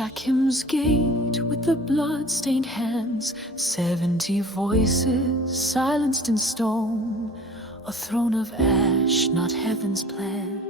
Shachem's gate with the blood-stained hands, 70 voices silenced in stone, a throne of ash, not heaven's plan.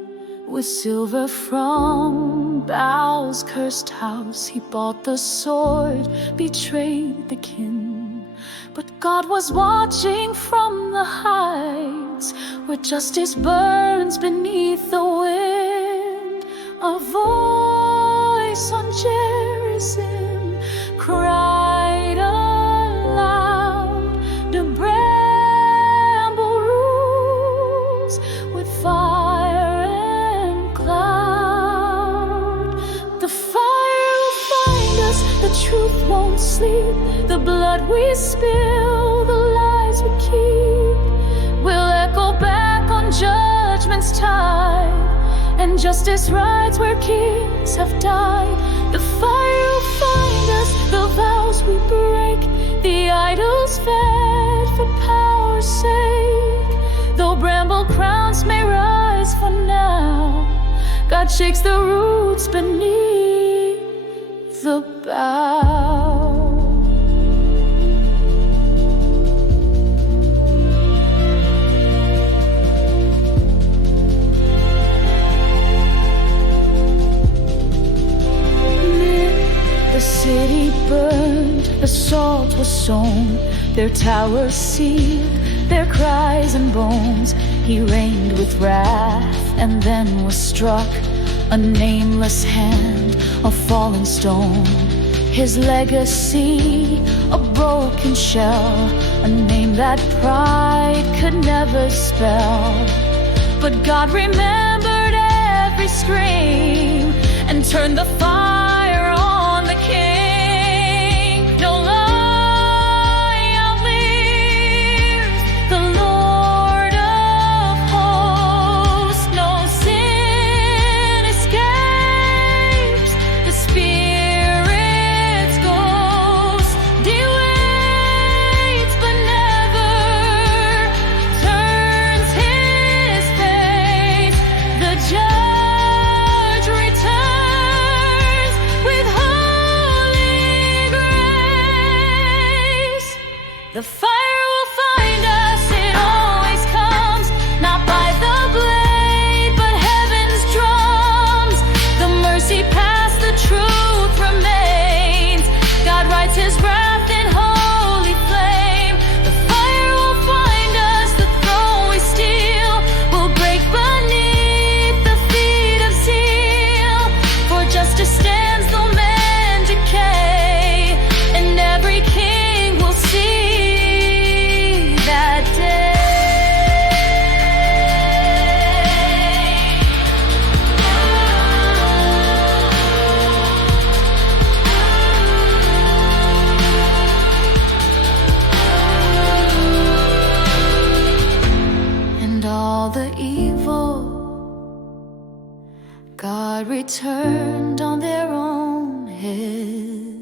With silver from Baal's cursed house, he bought the sword, betrayed the kin. But God was watching from the heights, where justice burns beneath the wind. A voice on Gerizim cried aloud, the bramble rules with fire and cloud. The fire will find us, the truth won't sleep. The blood we spill, the lies we keep, will echo back on judgment's tide. And justice rides where kings have died. The fire will find us, the vows we break, the idols fed for power's sake. Though bramble crowns may rise for now, God shakes the roots beneath the bough. The city burned, the salt was sown, their towers sealed, their cries and bones. He reigned with wrath and then was struck, a nameless hand, a fallen stone. His legacy, a broken shell, a name that pride could never spell. But God remembered every scream and turned the fire on the king. No lie outlives the Lord of hosts. No sin escapes the Spirit's ghost. He waits but never turns his face. The judge returns with holy grace. The fire will find us, it always comes, not by the blade, but heaven's drums. The mercy past, the truth remains. God writes his wrath in holy flame. The fire will find us, the throne we steal will break beneath the feet of zeal. For justice stands though men decay, and every king will see that day. And all the evil God returned on their own head.